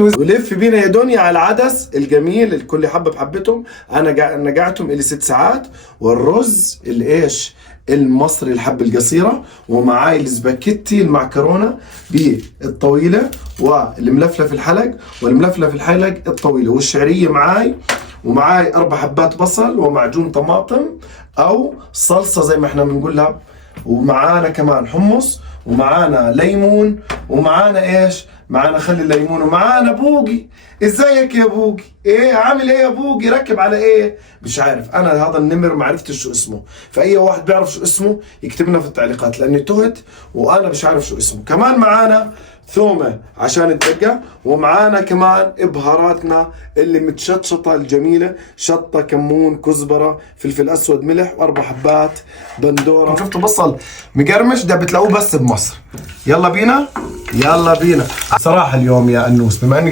ولف بينا يا دنيا على العدس الجميل الكل حبه بحبتهم. انا نقعتهم الي 6 ساعات. والرز الايش المصري الحبه القصيره، ومعاي السباكيتي المعكرونه بالطويله، والملفلف الحلق، والملفلف الحلق الطويله، والشعريه معاي، ومعاي 4 حبات بصل، ومعجون طماطم او صلصه زي ما احنا بنقولها، ومعانا كمان حمص، ومعانا ليمون، ومعانا ايش؟ معانا خل الليمون، ومعانا بوقي. ازيك يا بوقي؟ ايه عامل ايه يا بوقي؟ ركب على ايه؟ مش عارف انا هذا النمر ما عرفتش شو اسمه، فاي واحد بيعرف شو اسمه يكتب لنا في التعليقات لاني تهت وانا مش عارف شو اسمه. كمان معانا ثومه عشان الدقه، ومعانا كمان بهاراتنا اللي متشطشطه الجميله، شطه، كمون، كزبره، فلفل اسود، ملح، و4 حبات بندوره. شفتوا بصل مقرمش ده بتلاقوه بس بمصر. يلا بينا يلا بينا. صراحه اليوم يا انوس بما انك